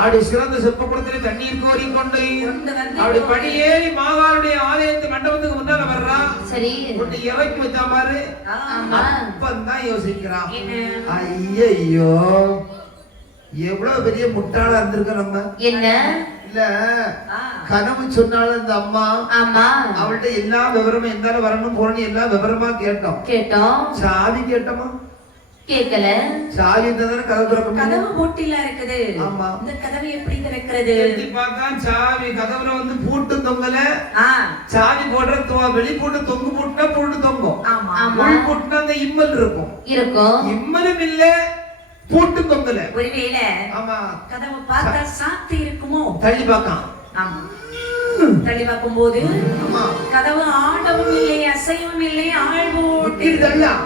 அப்படி சிறந்த செப்ப குடத்திலே தண்ணீர் கோரி கொண்டு அப்படி படியேறி மாகாளுடைய ஆலயத்து மண்டபத்துக்கு முன்னால வர்றான். சரி கொண்டு இறக்கி வச்சா பாரு. அப்பந்தான் யோசிக்கிறான், ஐயோ எவ்வளவு பெரிய முட்டாளா இருந்திருக்க நம்ம. என்ன இல்ல கனவு சொன்னாலும் இந்த அம்மா அவள்கிட்ட எல்லா விவரமும் எந்தால வரணும் போறணும் எல்லா விவரமா கேட்டோம். சாவி கேட்டோமா? கேட்கல. சாவி இருந்தா கதவு திறக்கும். கதவு பூட்டில இருக்குது. ஆமா, இந்த கதவு எப்படி திறக்கிறது? எட்டி பார்த்தா சாவி கதவுல வந்து பூட்டு தொங்கல. சாவி போடுற வெளி பூட்டு தொங்கு பூட்டுனா பூட்டு தொங்கும். ஆமா, உள் பூட்டுனா அந்த இம்மல் இருக்கும். இம்மலும் இல்ல, பூட்டு தொங்கல. ஒருவேளை ஆமா கதவு பார்த்தா சாத்தி இருக்குமோ? தள்ளி பார்க்கலாம். ஆமா, தள்ளி பார்க்கும் போது கதவு ஆடவும் இல்லை, அசைவும் இல்லை, ஆள் பூட்டி இருந்தல்லாம்.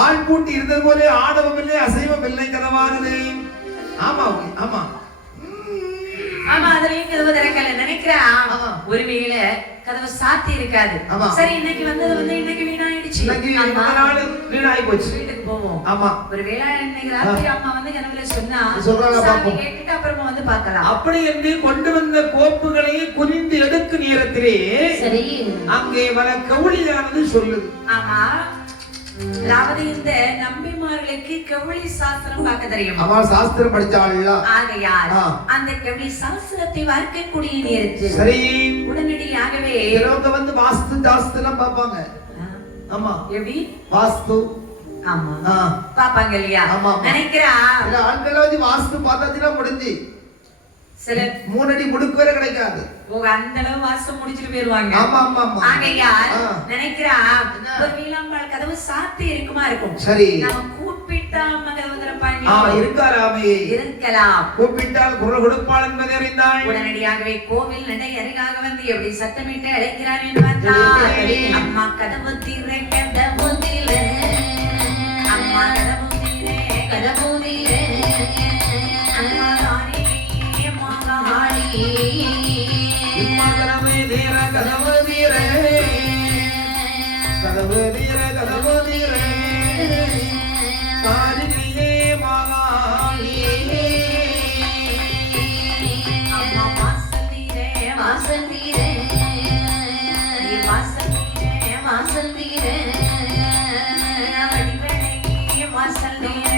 ஆள் பூட்டி இருந்தது போல ஆடவும் இல்லை, அசைவும் இல்லை, கதவானது. ஆமா ஆமா ஆமா, அதுலயும் கதவு திறக்கல நினைக்கிறேன். ஒருவேளை கதவு சாத்தி இருக்காது. சரி, இன்னைக்கு வந்தது வந்து இன்னைக்கு வீணாயிடுச்சு, வீணாயி போச்சு, வீட்டுக்கு போவோம். ஆமா, ஒருவேளை இன்னைக்கு ராத்திரி அம்மா வந்து கனவுல சொன்னாங்க, கேட்டுட்டு அப்புறமா வந்து பார்க்கலாம். அப்படி என்று கொண்டு வந்த கோப்புகளையும் குறிந்து எடுக்கும் நேரத்திலே சரி அங்கே வர கவுளியானது சொல்லுது. ஆமா, அதாவது இந்த நம்பிமார்களுக்கு கவுளி சாஸ்திரம் பார்க்க தெரியும். அவ சாஸ்திரம் படிச்சாள்ல. ஆகையால் அந்த கவுளி சாஸ்திரத்தை பார்க்கக்கூடிய நேரத்தில் சரி உடனடியாகவே இவங்க வந்து வாஸ்து சாஸ்திரம் பார்ப்பாங்க. ஆமா, எப்படி வாஸ்து? ஆமா பாப்பாங்க இல்லையா? நினைக்கிறா இல்ல ஆண்களை வந்து வாஸ்து பார்த்தாச்சுன்னா முடிஞ்சு சில 3 அடி முடுக்கு வரை கிடைக்காது. அந்த அளவு வாசம் முடிச்சிட்டு போயிருவாங்க. ஆமா ஆமா ஆமா. ஆகையால் நினைக்கிறா ஒரு வீலாம்பாள் கதவு சாத்தி இருக்குமா இருக்கும். சரி, நாம கூப்பிட்டா கதவு திறப்பாங்க. இருக்காராமே இருக்கலாம். கூப்பிட்டால் குரல் கொடுப்பாள் என்பதை அறிந்தாள். உடனடியாகவே கோவில் நடை அருகாக வந்து எப்படி சத்தமிட்டு அழைக்கிறார் என்று பார்த்தால் அம்மா கதவு தீர கதவு தீர அம்மா கதவு தீர கதவு தீர அம்மா கதவு தீர கதவு தீர கதவு தீர கதவு தீர காரியே மாலாயே அம்மா வாசல் தீர வாசல் தீர வாசல் தீர வாசல் தீர வடிவழகி வாசல் தீர